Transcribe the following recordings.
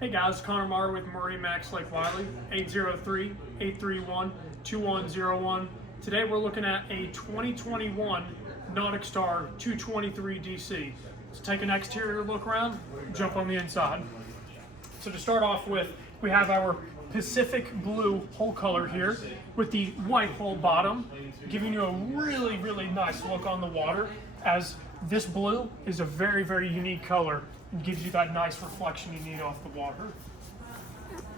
Hey guys, Connor Marr with MarineMax Lake Wylie, 803-831-2101. Today we're looking at a 2021 NauticStar 223 DC. Let's take an exterior look around, jump on the inside. So to start off with, we have our Pacific blue hull color here with the white hull bottom, giving you a really nice look on the water, as this blue is a very unique color and gives you that nice reflection you need off the water.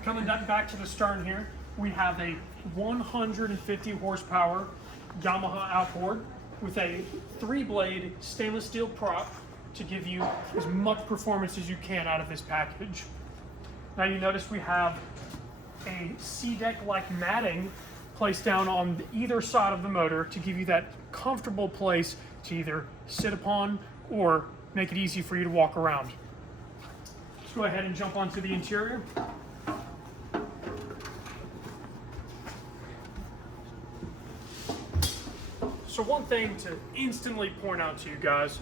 Coming back to the stern here, we have a 150 horsepower Yamaha outboard with a 3-blade stainless steel prop to give you as much performance as you can out of this package. Now you notice we have a Seadek-like matting placed down on either side of the motor to give you that comfortable place to either sit upon or make it easy for you to walk around. Let's go ahead and jump onto the interior. So one thing to instantly point out to you guys,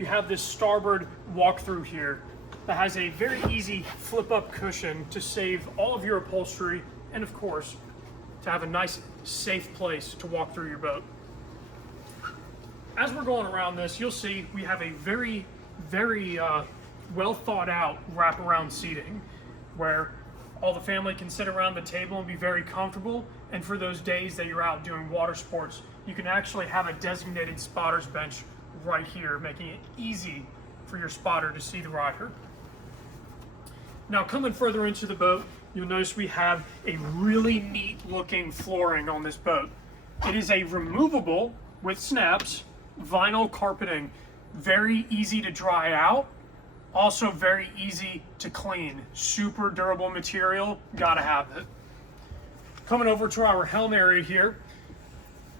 you have this starboard walk-through here that has a very easy flip-up cushion to save all of your upholstery and, of course, to have a nice, safe place to walk through your boat. As we're going around this, you'll see we have a very well thought out wraparound seating where all the family can sit around the table and be very comfortable. And for those days that you're out doing water sports, you can actually have a designated spotter's bench right here, making it easy for your spotter to see the rider. Now coming further into the boat, you'll notice we have a really neat looking flooring on this boat. It is a removable with snaps vinyl carpeting, very easy to dry out, also very easy to clean. Super durable material, gotta have it. Coming over to our helm area here,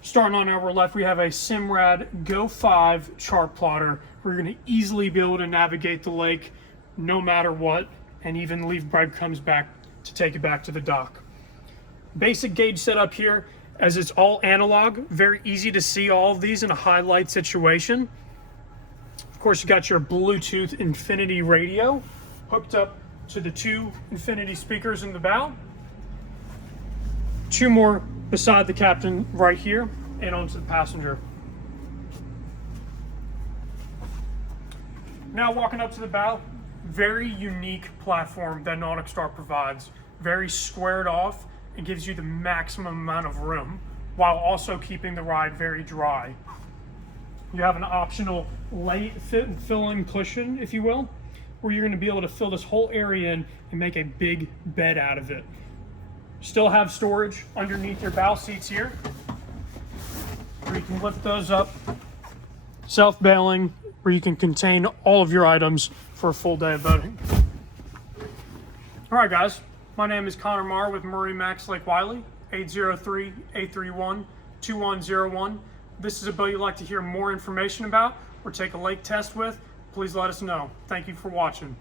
starting on our left, we have a Simrad Go 5 chart plotter. We're gonna easily be able to navigate the lake no matter what, and even leave breadcrumbs back to take it back to the dock. Basic gauge setup here, as it's all analog, very easy to see all of these in a high light situation. Of course, you got your Bluetooth Infinity radio hooked up to the 2 Infinity speakers in the bow. 2 more beside the captain right here and onto the passenger. Now walking up to the bow, very unique platform that NauticStar provides. Very squared off and gives you the maximum amount of room while also keeping the ride very dry. You have an optional fill-in cushion, if you will, where you're going to be able to fill this whole area in and make a big bed out of it. Still have storage underneath your bow seats here, where you can lift those up, self-bailing, where you can contain all of your items for a full day of boating. All right, guys, my name is Connor Marr with MarineMax Lake Wylie, 803-831-2101. This is a boat you'd like to hear more information about or take a lake test with, please let us know. Thank you for watching.